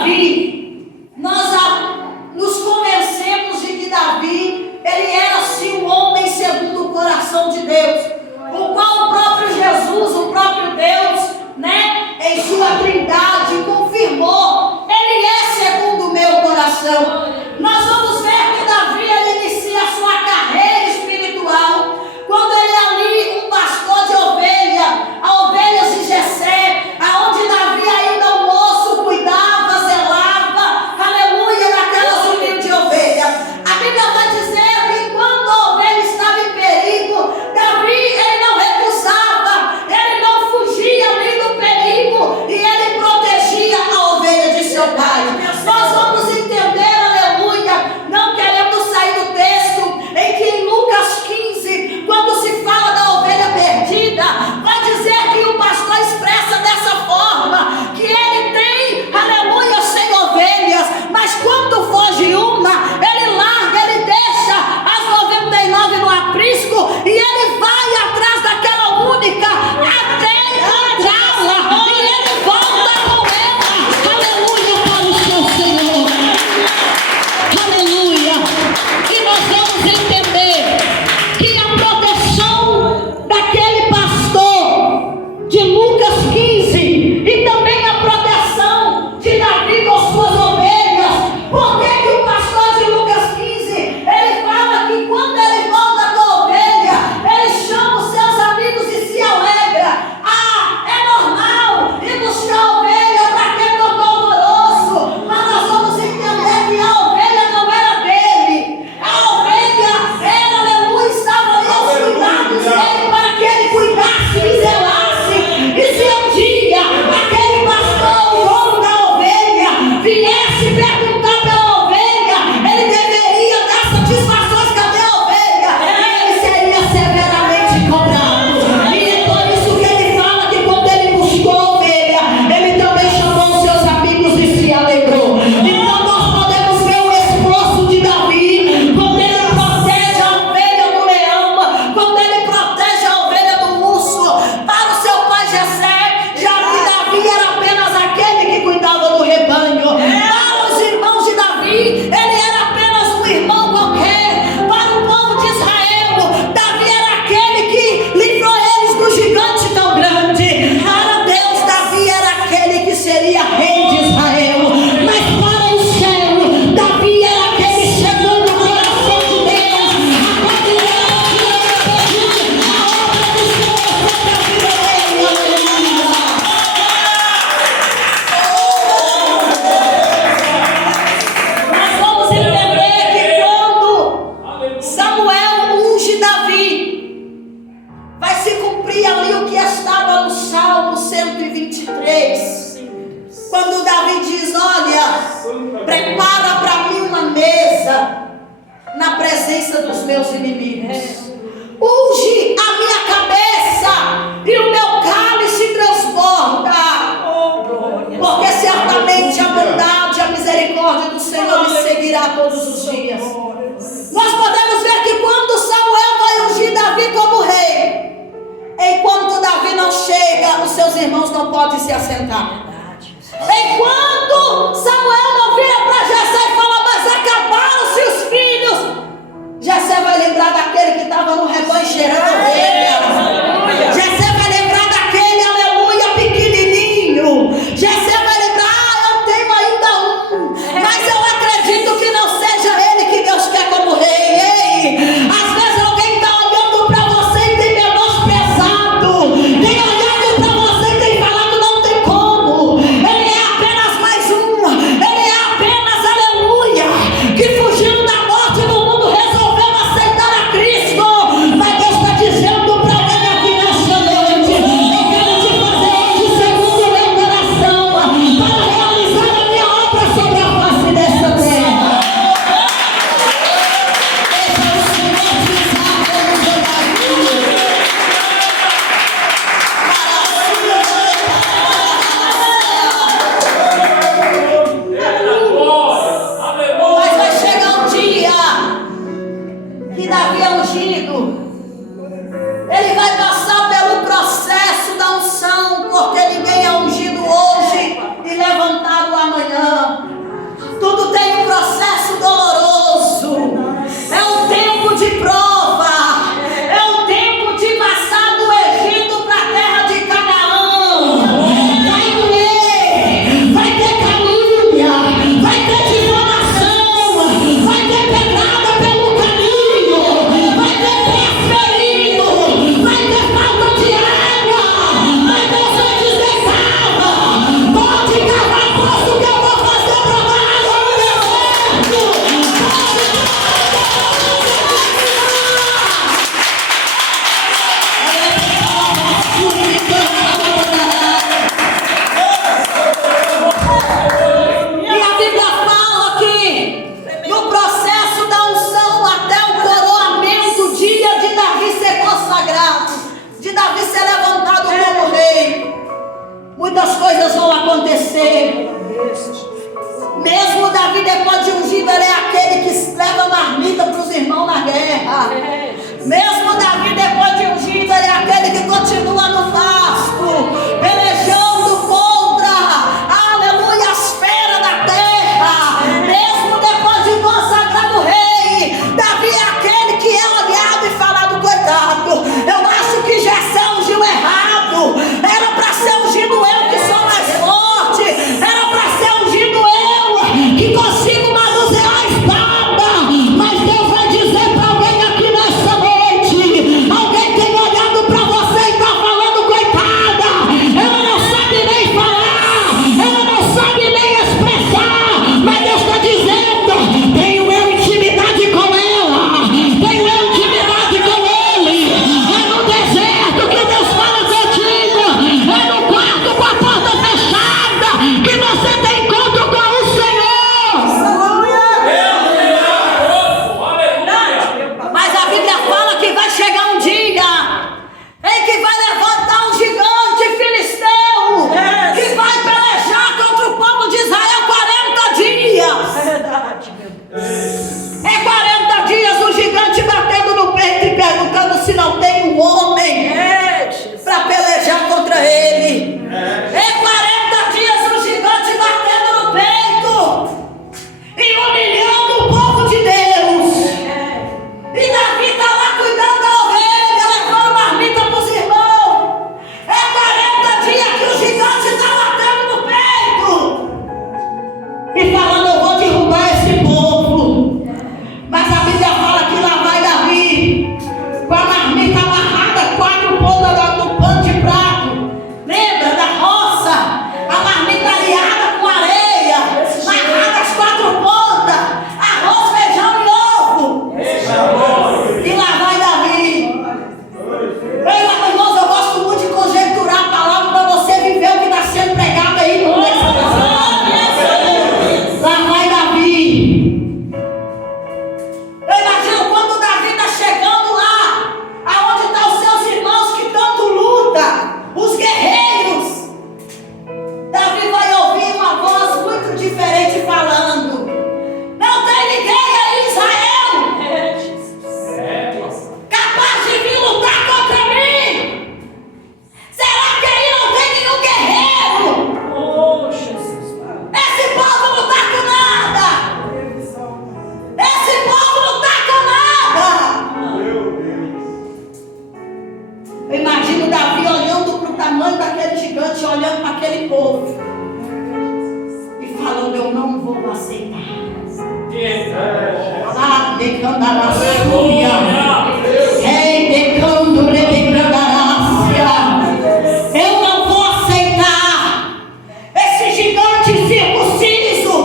Davi, nos convencemos de que Davi, ele era sim um homem segundo o coração de Deus, o qual o próprio Jesus, o próprio Deus, em sua trindade, confirmou: ele é segundo o meu coração. Nós vamos ver que Davi, ele inicia a sua carreira espiritual quando ele é ali um pastor de ovelhas de Jessé, aonde Davi ainda um moço cuidava, zelava, aleluia, daquelas humildes ovelhas. A Bíblia vai dizer que quando a ovelha estava em perigo, Davi, ele não recusava, ele não fugia ali do perigo, e ele protegia a ovelha de seu pai. Nós vamos entender, aleluia, não queremos sair do texto, em que em Lucas 15, quando se fala da ovelha perdida, vai dizer que o pastor expressa dessa forma, que ele tem, aleluia, 100 ovelhas, mas quando foge uma, ele larga, ele deixa as 99 no aprisco, e ele vai atrás daquela única, até encontrá-la, e ele volta com ela, aleluia, para o seu Senhor, aleluia. E nós vamos entender que a proteção daquele pastor de Lucas 15 e também a proteção de Davi com suas ovelhas. Por que o pastor de Lucas 15, ele fala que quando ele volta com a ovelha, ele chama os seus amigos e se alegra? É normal ir buscar a ovelha para quem tocou alvoroço, mas nós vamos entender que a ovelha não era dele. A ovelha era, aleluia, estava ali aos cuidados dele, para que ele cuidasse e zelasse. E se um dia aquele pastor, o dono da ovelha, viesse perguntar pela ovelha, ele deveria dar satisfações: cadê a ovelha? E ele seria severamente cobrado. E é por isso que ele fala que quando ele buscou a ovelha, ele também chamou os seus amigos e se alegrou. Então nós podemos ver o esforço de Davi, quando ele protege a ovelha do leão, quando ele protege a ovelha do urso, para o seu pai Jessé, já que Davi era apenas aquele que cuidava do rebanho. Para os irmãos de Davi, ele era apenas um irmão qualquer. Para o povo de Israel, Davi era aquele que livrou eles do gigante tão grande. Para Deus, Davi era aquele que seria rei de Israel. Mas para o céu, Davi era aquele segundo o coração de Deus. A obra do Senhor sobre a vida dele. Aleluia. Nós vamos entender que quando Samuel unge Davi, vai se cumprir ali o que estava no Salmo 123. Quando Davi diz: olha, prepara para mim uma mesa na presença dos meus inimigos. Unge a minha cabeça e o meu cálice transborda. Porque certamente a bondade e a misericórdia do Senhor me seguirá todos os dias. Nós podemos ver que quando Samuel vai ungir Davi como rei, enquanto Davi não chega, os seus irmãos não podem se assentar. Enquanto Samuel não vira para Jessé e fala: mas acabaram-se os filhos, Jessé vai lembrar daquele que estava no rebanho gerando ovelha. Jessé vai lembrar daquele, aleluia, pequenininho. Jessé vai lembrar: eu tenho ainda um, mas eu acredito que não seja ele que Deus quer como rei. Ei, às vezes alguém está olhando para você e tem menosprezado, tem olhado para você e tem falado: não tem como, ele é apenas mais um, ele é apenas, aleluia, que fugindo da morte no mundo resolveu aceitar a Cristo. Mas Deus está dizendo: que você tem encontro com o Senhor. Mas a Bíblia fala que vai chegar um dia em que vai levantar um gigante filisteu que vai pelejar contra o povo de Israel 40 dias. É verdade, meu Deus. É 40 dias o gigante batendo no peito e perguntando se não tem um homem para pelejar contra ele. É 40 dias o gigante batendo no peito e humilhando o povo de Deus. E Davi está lá cuidando da ovelha, levando marmita para os irmãos. É 40 dias que o gigante está batendo no peito e falando: eu vou derrubar esse povo. Mas a Bíblia fala que lá vai Davi com a marmita amarrada, 4 pontas do pano de prato. Lembra da roça? A marmita aliada com areia, amarrada as 4 pontas, arroz, feijão e ovo. E lá vai Davi. Ei, irmãos, eu gosto muito de conjecturar a palavra para você viver o que está sendo pregado aí no nessa palavra. Lá vai Davi. Eu imagino quando Davi está chegando lá, aonde estão os seus irmãos que tanto lutam, os guerreiros. Davi vai ouvir uma voz muito diferente falando: não tem ninguém aí em Israel capaz de vir lutar contra mim. Será que aí não tem nenhum guerreiro? Oh, Jesus. Esse povo não está com nada. Esse povo não está com nada. Eu imagino Davi olhando para o tamanho daquele gigante, olhando para aquele povo e falando: eu não vou aceitar. Ah, decandaraçúria. Ei, decando, rebecandaracia. Eu não vou aceitar esse gigante circunciso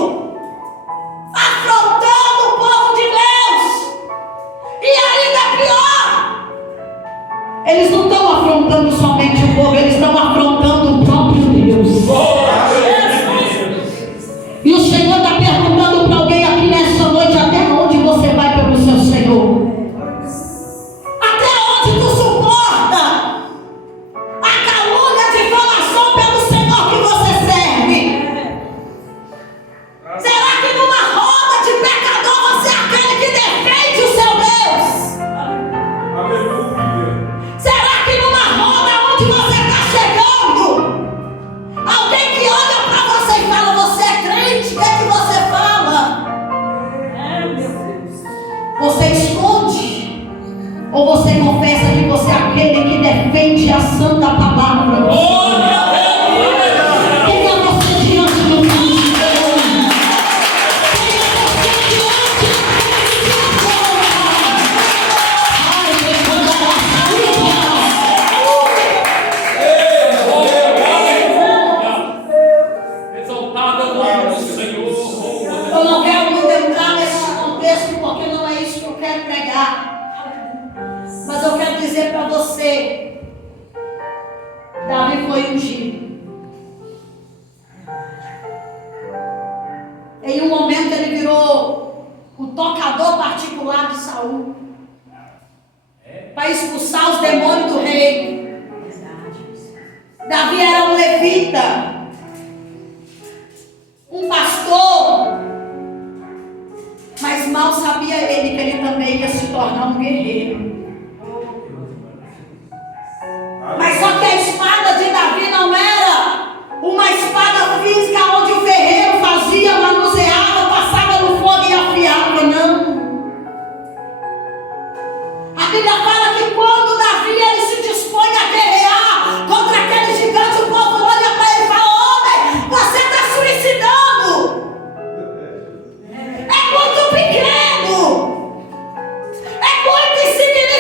afrontando o povo de Deus. E ainda pior, eles não estão afrontando somente o povo, eles estão afrontando o próprio Deus. E o Senhor está perguntando para alguém aqui nessa noite: até onde você vai pelo seu Senhor? Até onde tu suporta a calúnia, a difamação pelo Senhor que você serve? Será que numa roda de pecador você é aquele que defende o seu Deus? Será que numa roda onde você está chegando, alguém que olha para você e fala: você é crente, o que é que você fala? Meu Deus. Você esconde? Ou você confessa que você é aquele que defende a santa palavra? Quem é você diante do Cristo? Quem é você diante do Cristo? Ai, meu Eu não quero muito entrar nesse contexto, porque não é isso que eu quero pregar. Mas eu quero dizer para você: Davi foi ungido. Em um momento ele virou o tocador particular de Saul, para expulsar os demônios do rei. Davi era um levita, um pastor, mas mal sabia ele que ele também ia se tornar um guerreiro. Mas só que a espada de Davi não era uma espada física onde o ferreiro fazia, manuseava, passava no fogo e afiava, não. A Bíblia fala que quando Davi ele se dispõe a guerrear contra aquele gigante, o povo olha para ele e fala: homem, você está suicidando. É muito pequeno, é muito insignificante.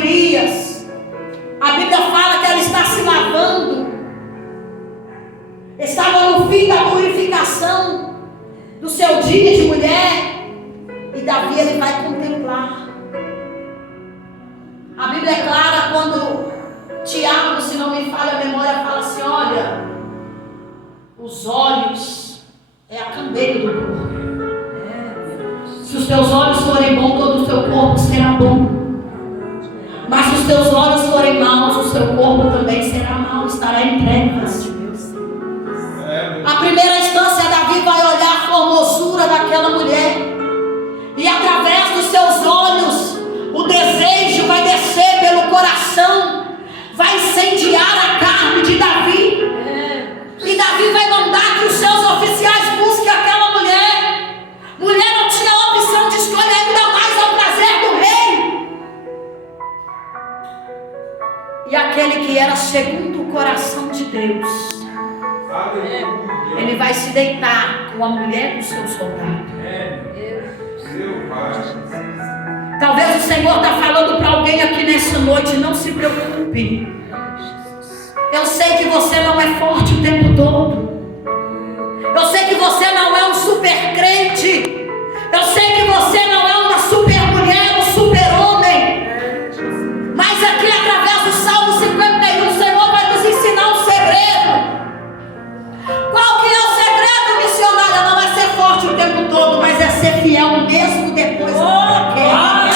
Urias, a Bíblia fala que ela está se lavando, estava no fim da purificação do seu dia de mulher, e Davi ele vai contemplar. A Bíblia é clara quando Tiago, se não me falha a memória, fala assim: olha, os olhos é a candeia do corpo. Se os teus olhos forem bons, todo o teu corpo será bom. Mas se os teus olhos forem maus, o seu corpo também será mau, estará em trevas. A primeira instância, Davi vai olhar a formosura daquela mulher, e através dos seus olhos, o desejo vai descer pelo coração, vai incendiar a carne de Davi. E Davi vai mandar que os seus oficiais busquem aquela mulher. Mulher não tinha opção de escolha, ainda mais ao prazer do rei. E aquele que era segundo o coração de Deus, ele vai se deitar com a mulher do seu soldado. Talvez o Senhor está falando para alguém aqui nessa noite: não se preocupe. Eu sei que você não é forte o tempo todo. Eu sei que você não é um super crente. Eu sei que você não é uma super mulher, um super homem. Mas aqui através do Salmo 51, o Senhor vai nos ensinar um segredo. Qual que é o segredo, missionária? Não é ser forte o tempo todo, mas é ser fiel mesmo depois da queda.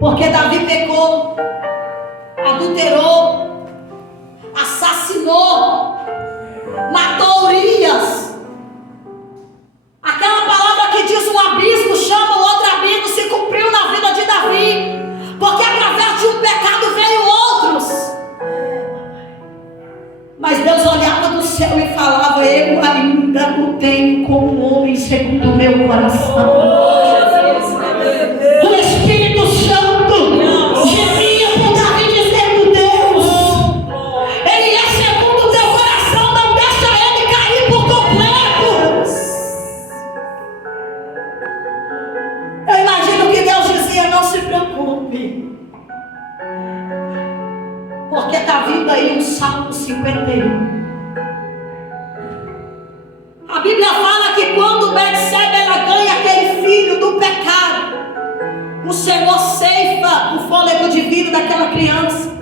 Porque Davi pecou, adulterou, assassinou, matou Urias. Aquela palavra que diz um abismo chama o outro abismo se cumpriu na vida de Davi. Porque através de um pecado veio outros. Mas Deus olhava do céu e falava: eu ainda o tenho como homem segundo o meu coração. O Espírito Santo gemia por Davi dizendo: Deus, ele é segundo o teu coração, não deixa ele cair por completo. Eu imagino que Deus dizia: não se preocupe, porque está vindo aí um Salmo 51. A Bíblia fala que quando Betseba ela ganha aquele filho do pecado, o Senhor ceifa o fôlego de vida daquela criança.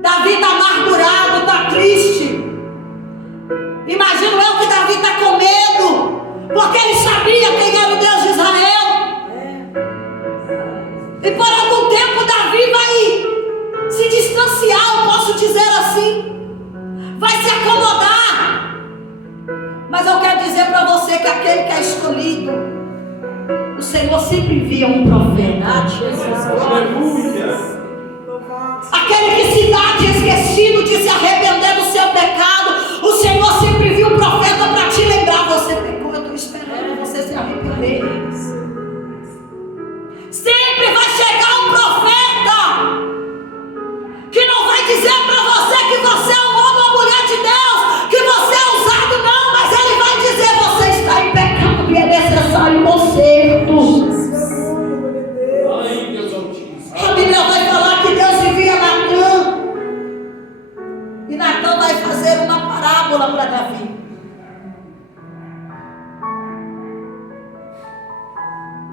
Davi está amargurado, está triste. Imagino eu que Davi está com medo, porque ele sabia quem era o Deus de Israel. E por algum tempo Davi vai se distanciar, eu posso dizer assim, vai se acomodar. Mas eu quero dizer para você que aquele que é escolhido, o Senhor sempre envia um profeta. Aquele que se dá de esquecido, de se arrepender do seu pecado, o Senhor sempre envia um profeta para te lembrar: você pecou, eu estou esperando você se arrepender. Sempre vai chegar um profeta que não vai dizer para você que você é um homem ou mulher de Deus, que você é usado, não, mas ele vai dizer: você está em pecado e é necessário conserto. A Bíblia vai falar que Deus envia Natã, e Natã vai fazer uma parábola para Davi.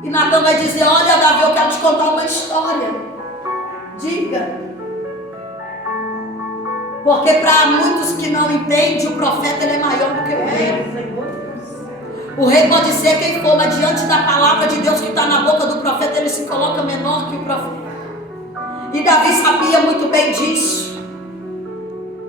E Natã vai dizer: olha, Davi, eu quero te contar uma história. Diga. Porque para muitos que não entendem, o profeta ele é maior do que o rei. O rei pode ser quem for, mas diante da palavra de Deus que está na boca do profeta, ele se coloca menor que o profeta. E Davi sabia muito bem disso.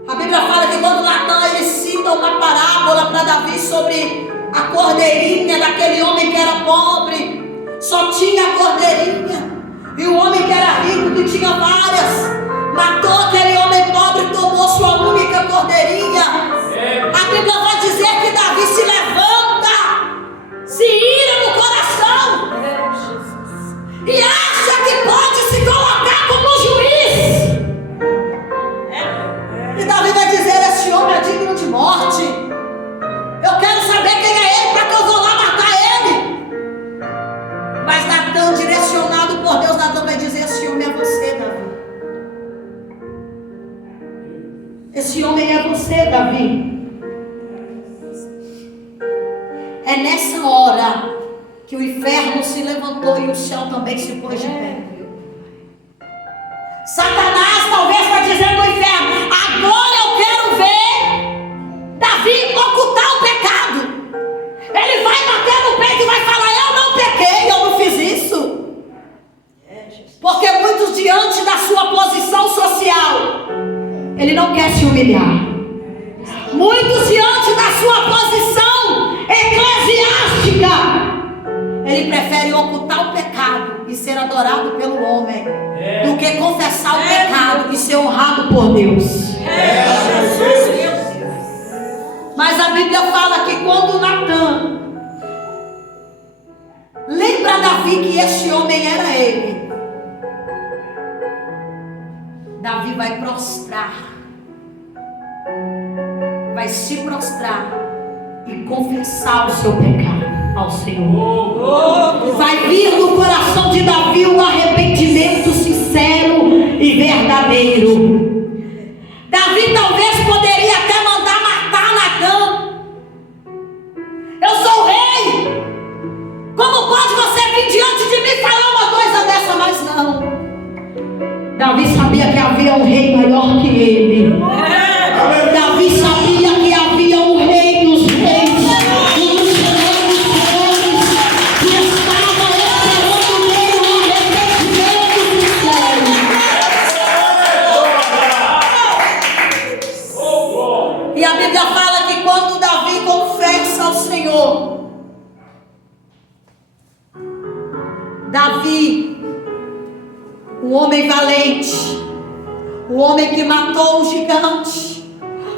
A Bíblia fala que quando Natã ele cita uma parábola para Davi sobre a cordeirinha daquele homem que era pobre, só tinha a cordeirinha. E o homem que era rico, que tinha várias, matou aquele homem pobre e tomou sua única cordeirinha. A Bíblia vai dizer que Davi se levanta, se ira no coração e acha que pode se colocar como juiz. E Davi vai dizer: esse homem é digno de morte. Eu quero saber quem é ele para que eu vou lá matar ele. Mas Natan, direcionado por Deus, Natan vai dizer: esse homem é você, Davi. Esse homem é você, Davi. É nessa hora que o inferno se levantou e o céu também se pôs de pé. Satanás talvez vai dizer no inferno: agora eu quero ver Davi ocultar o pecado. Ele vai bater no peito e vai falar: eu não pequei, eu não fiz isso. Porque muitos, diante da sua posição social, ele não quer se humilhar. Muitos, diante da sua posição eclesiástica, ele prefere ocultar o pecado e ser adorado pelo homem do que confessar o pecado e ser honrado por Deus. Mas a Bíblia fala que quando Natan lembra Davi que este homem era ele, Davi vai prostrar, vai se prostrar e confessar o seu pecado ao Senhor. Vai vir no coração de Davi um arrependimento sincero e verdadeiro. Davi talvez poderia até mandar matar Natan. Eu sou o rei. Como pode você vir diante de mim e falar uma coisa dessa? Mas não. Davi sabia que havia um rei maior que ele. Davi sabia que havia um rei dos reis, um dos senhores dos senhores, que estava esperando nele um arrependimento sincero. E a Bíblia fala que quando Davi confessa ao Senhor, Davi, o homem valente, o homem que matou o gigante,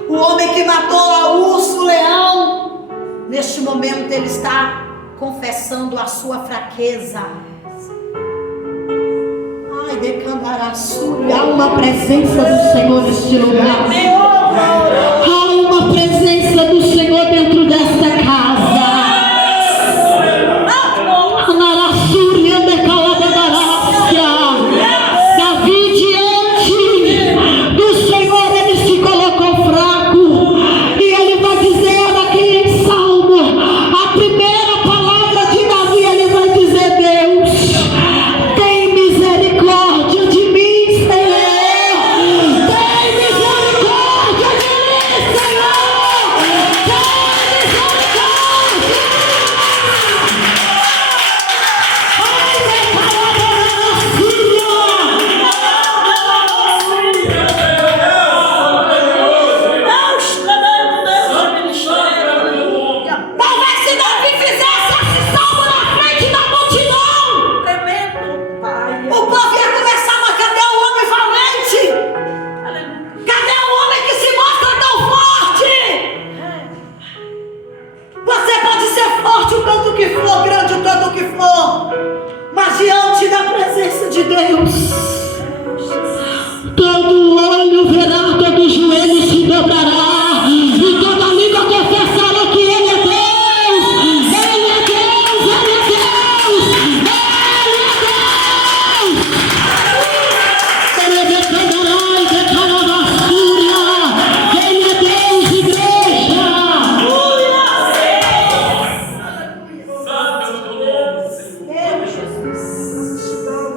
o homem que matou a urso, o leão, neste momento ele está confessando a sua fraqueza. Ai, decandaraçu, há uma presença do Senhor neste lugar. Há uma presença do Senhor dentro desta casa.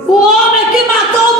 O homem que matou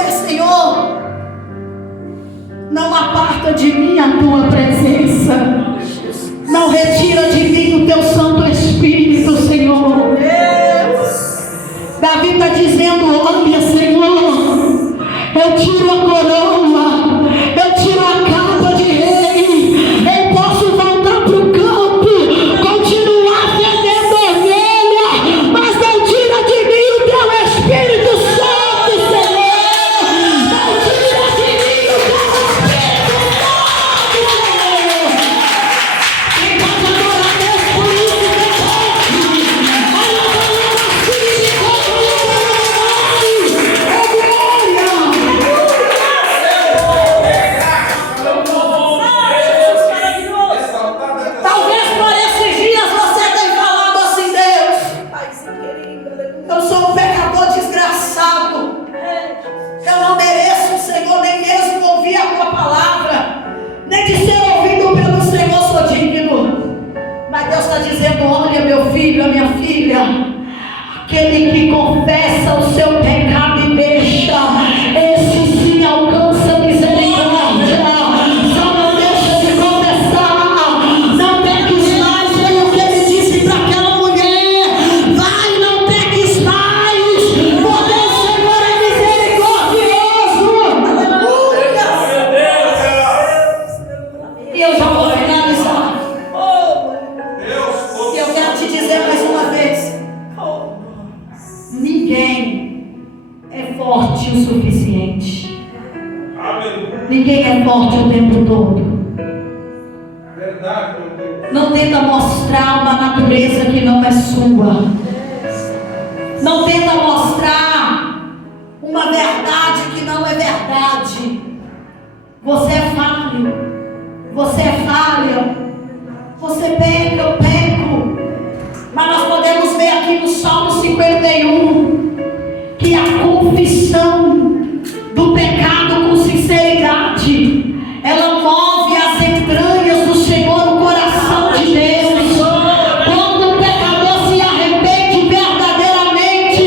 dizer: Senhor, não aparta de mim a tua presença, não retira de mim o teu Santo Espírito, Senhor. Davi está dizendo: olha, Senhor, eu tiro a coroa, eu tiro a capa de rei, eu posso voltar para o campo, continuar fedendo ovelha, mas não tira de mim o teu Espírito Santo, Senhor. Não tira de mim o teu Espírito Santo, Senhor. Quem pode adorar Deus por isso, talvez por esses dias você tenha falado assim: Deus, eu sou um pecador desgraçado, eu não mereço, Senhor, nem mesmo ouvir a tua palavra, nem de ser ouvido pelo Senhor sou digno. Mas Deus está dizendo: olha, meu filho, a minha filha, aquele que confessa o seu pecado e deixa, esse sim alcança misericórdia. Só não deixa de confessar, não peques mais. Foi o que ele disse para aquela mulher: vai, não peques mais, porque o Senhor é misericordioso. E eu já vou finalizar. E eu quero te dizer mais uma vez: ninguém é forte o suficiente. Ninguém é forte o tempo todo. Não tenta mostrar uma natureza que não é sua. Não tenta mostrar uma verdade que não é verdade. Você é falho. Você é falha. Você peca, eu peco. Mas nós podemos ver aqui no Salmo 51 que a confissão do pecado com sinceridade, ela move as entranhas do Senhor, no coração de Deus. Quando o pecador se arrepende verdadeiramente,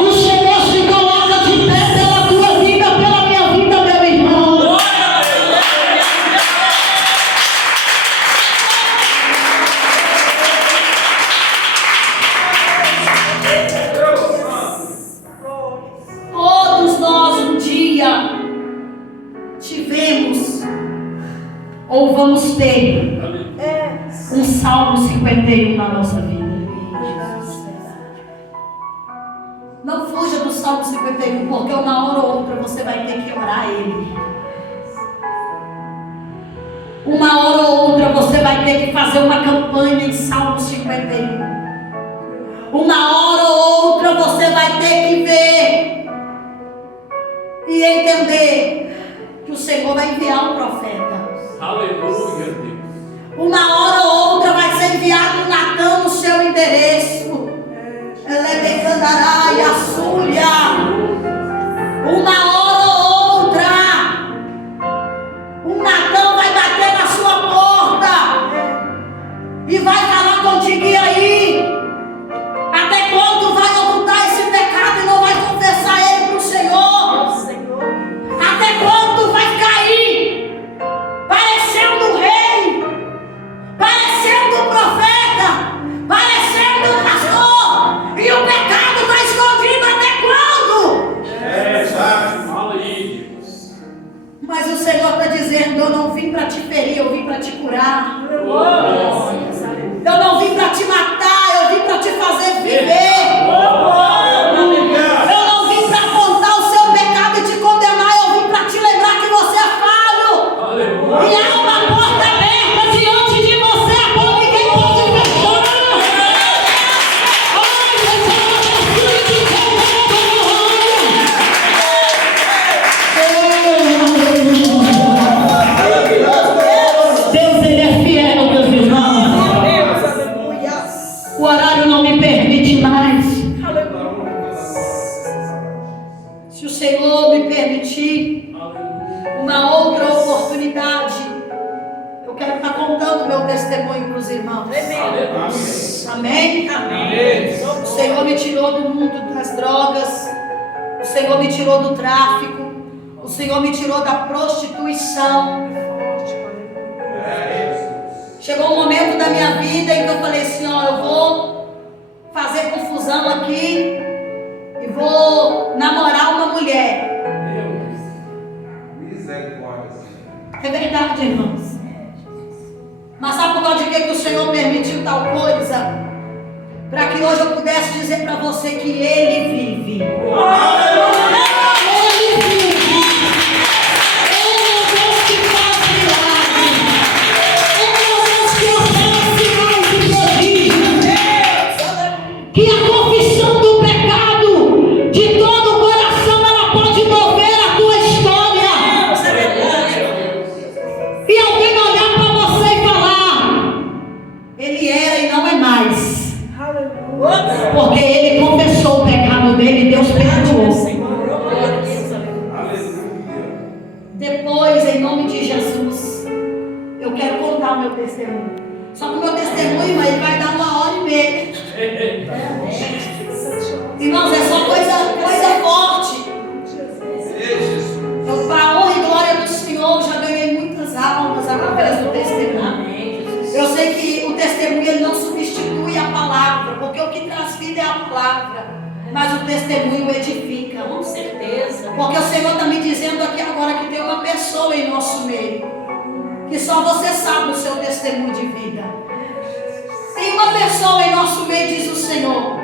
o Senhor se coloca de pé pela tua vida, pela minha vida, meu irmão. Todos nós um dia tivemos ou vamos ter um Salmo 51 na nossa vida. Não fuja do Salmo 51, porque uma hora ou outra você vai ter que orar ele. Uma hora ou outra você vai ter que fazer uma campanha em Salmo 51. Uma hora ou outra você vai ter que ver e entender que o Senhor vai enviar um profeta. Aleluia, Deus. Uma hora ou outra vai ser enviado um Natan no seu endereço. Elebecandará e Açúlia. Uma hora ou outra um Natan vai bater na sua porta e vai falar contigo: e aí? Até quando vai ocultar esse pecado e não vai confessar ele para o Senhor? Até quando vai cair parecendo um rei, parecendo um profeta, parecendo um pastor, e o pecado está escondido até quando? Fala aí, Deus. Mas o Senhor está dizendo: eu não vim para te ferir, eu vim para te curar. Eu não vim para te matar, eu vim para te fazer viver. Eu não vim para apontar o seu pecado e te condenar, eu vim para te lembrar que você é falho. E há uma porta aberta diante de você, a qual ninguém pode fechar. Deus, ele é fiel, meus irmãos. O horário não me permite mais. Se o Senhor me permitir uma outra oportunidade, eu quero estar contando meu testemunho para os irmãos. Amém? O Senhor me tirou do mundo das drogas. O Senhor me tirou do tráfico. O Senhor me tirou da prostituição. Chegou um momento da minha vida em que eu falei assim, ó, eu vou fazer confusão aqui e vou namorar uma mulher. É verdade, irmãos. Mas sabe por causa de que o Senhor permitiu tal coisa? Para que hoje eu pudesse dizer para você que Ele vive. Ele vive. Ele é o Deus que faz milagres. Ele é o Deus que opera sinais e prodígios. Que a confissão do pecado de todo o coração ela pode mover a tua história. E alguém olhar para você e falar: ele era e não é mais. Porque ele confessou o pecado dele e Deus perdoou. Depois, em nome de Jesus, eu quero contar o meu testemunho. Só que o meu testemunho ele vai dar 1h30. Irmãos, é só coisa forte. Eu, para a honra e glória do Senhor, já ganhei muitas almas através do testemunho. Eu sei que o testemunho ele não substitui a palavra, porque o que traz vida é a palavra, mas o testemunho edifica. Com certeza. Porque o Senhor está me dizendo aqui agora que tem uma pessoa em nosso meio, que só você sabe o seu testemunho de vida. Tem uma pessoa em nosso meio, diz o Senhor,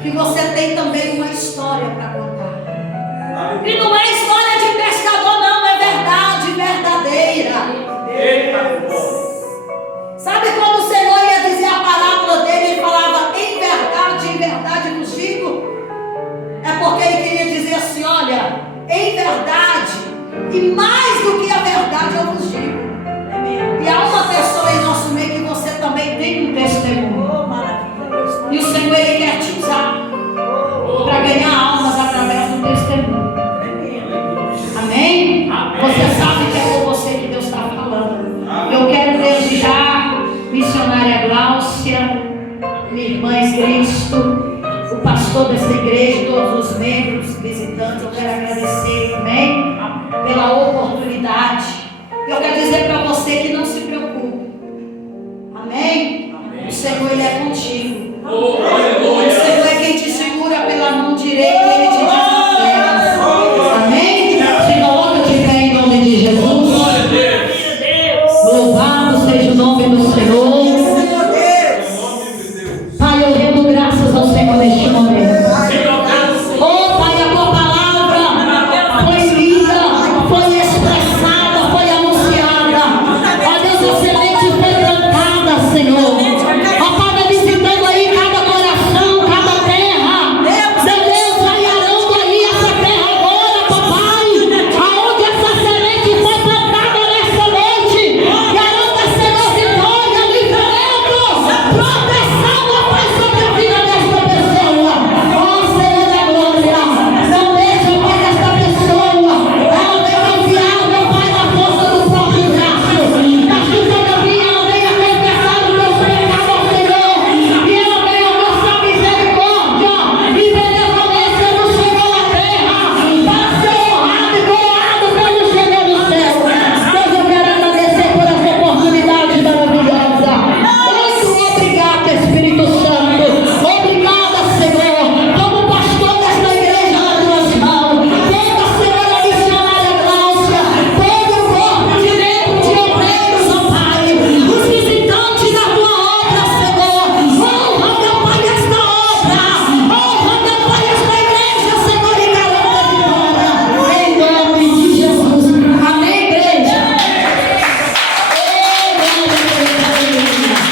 que você tem também uma história para contar. E não é história de pescador, não, é verdade verdadeira. Sabe quando o Senhor ia dizer a parábola dele, ele falava em verdade vos digo? É porque ele queria dizer assim, olha, em verdade, e mais do que a verdade eu vos digo. E há uma pessoa em nosso meio que você também tem um testemunho. E o Senhor ele quer te usar para ganhar almas através do testemunho. Amém? Você sabe que é com você que Deus está falando. Eu quero desde já, missionária Gláucia, minha irmã em Cristo, o pastor dessa igreja, todos os membros, visitantes, eu quero agradecer também pela oportunidade. Eu quero dizer para você que não se